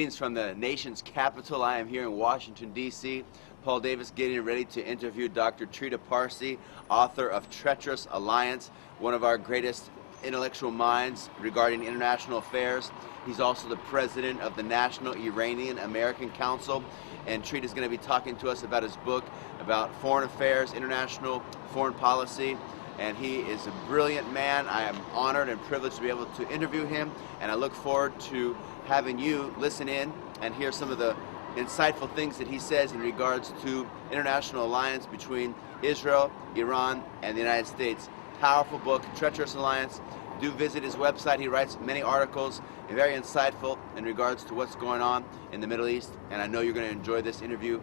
Greetings from the nation's capital. I am here in Washington, D.C. Paul Davis getting ready to interview Dr. Trita Parsi, author of Treacherous Alliance, one of our greatest intellectual minds regarding international affairs. He's also the president of the National Iranian American Council, and Trita is going to be talking to us about his book about foreign affairs, international foreign policy, and he is a brilliant man. I am honored and privileged to be able to interview him, and I look forward to having you listen in and hear some of the insightful things that he says in regards to international alliance between Israel, Iran, and the United States. Powerful book, Treacherous Alliance. Do visit his website. He writes many articles, and very insightful in regards to what's going on in the Middle East, and I know you're going to enjoy this interview.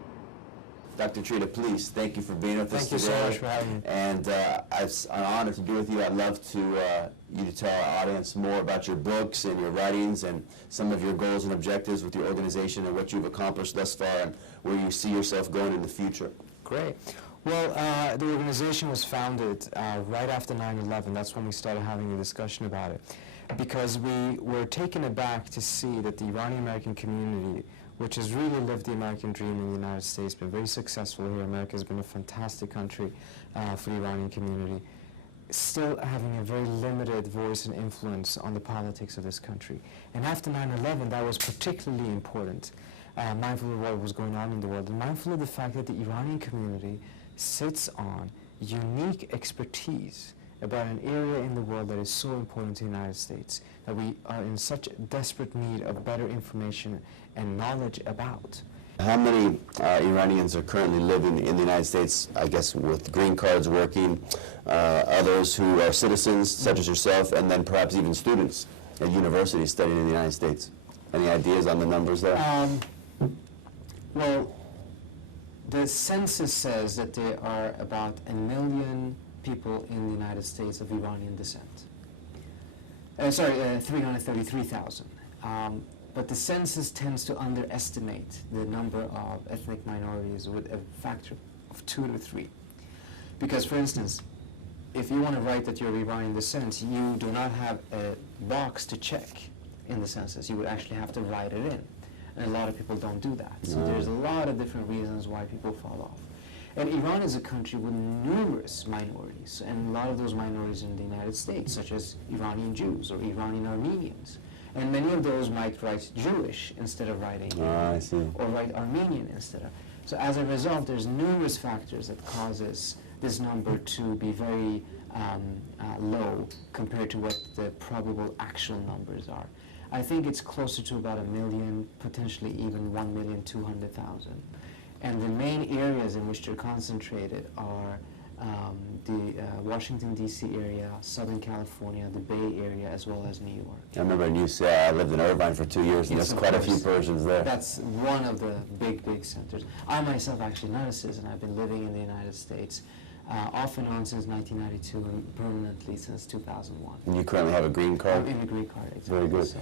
Dr. Trita, please, thank you for being with us today. Thank you so much for having me. And it's an honor to be with you. I'd love to you to tell our audience more about your books and your writings and some of your goals and objectives with your organization and what you've accomplished thus far and where you see yourself going in the future. Great. Well, the organization was founded right after 9/11. That's when we started having a discussion about it, because we were taken aback to see that the Iranian American community, which has really lived the American dream in the United States, been very successful here. America has been a fantastic country for the Iranian community, still having a very limited voice and influence on the politics of this country. And after 9/11, that was particularly important, mindful of what was going on in the world, and mindful of the fact that the Iranian community sits on unique expertise about an area in the world that is so important to the United States, that we are in such desperate need of better information and knowledge about. How many Iranians are currently living in the United States, I guess, with green cards working, others who are citizens, such as yourself, and then perhaps even students at universities studying in the United States? Any ideas on the numbers there? Well, the census says that there are about 1 million people in the United States of Iranian descent. 333,000. But the census tends to underestimate the number of ethnic minorities with a factor of 2 to 3. Because, for instance, if you want to write that you're of Iranian descent, you do not have a box to check in the census. You would actually have to write it in. And a lot of people don't do that. So there's a lot of different reasons why people fall off. And Iran is a country with numerous minorities, and a lot of those minorities in the United States, such as Iranian Jews or Iranian Armenians. And many of those might write Jewish instead of writing I see. or write Armenian instead of. So as a result, there's numerous factors that causes this number to be very low compared to what the probable actual numbers are. I think it's closer to about 1 million, potentially even 1,200,000. And the main areas in which they're concentrated are the Washington, D.C. area, Southern California, the Bay Area, as well as New York. I remember in UCI, I lived in Irvine for 2 years, and Yes, there's quite a of few course. Persians there. That's one of the big centers. I myself actually not a citizen. I've been living in the United States off and on since 1992 and permanently since 2001. And you currently have a green card? In a green card, exactly. Very good. So.